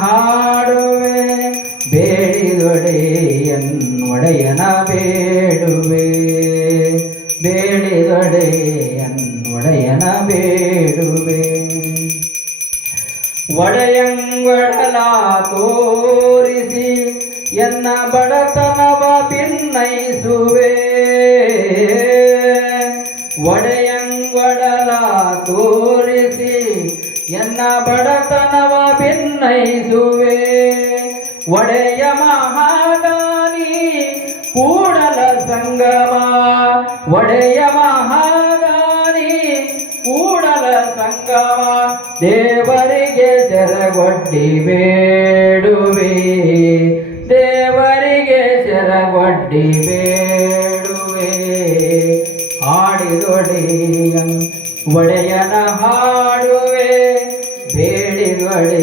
ಹಾಡುವೆ ಬೇಡಿದೊಡೆಯನ್ನೊಡೆಯನ ಬೇಡುವೆ ಬೇಡಿದೊಡೆಯನ್ನೊಡೆಯನ ಬೇಡುವೆ ಒಡೆಯಂಗೊಡಲ ತೋರಿಸಿ ಎನ್ನ ಬಡತನವ ಭಿನ್ನೈಸುವೆ ಒಡೆಯಂಗೊಡಲ ತೋರಿಸಿ ಎನ್ನ ಬಡತನವ ಭಿನ್ನೈಸುವೆ ಒಡೆಯ ಮಹಾದಾನಿ ಕೂಡಲ ಸಂಗಮ ಒಡೆಯ ಮಹಾದಾನಿ ಕೂಡಲ ಸಂಗಮ ದೇವರಿಗೆ ಶರಗೊಡ್ಡಿ ಬೇಡುವೆ ದೇವರಿಗೆ ಶರಗೊಡ್ಡಿ ಬೇಡುವೆ ಹಾಡಿದೊಡೆಯ ಒಡೆಯನ ಹಾಡುವೆ ಬೇಡಿದೊಡೆ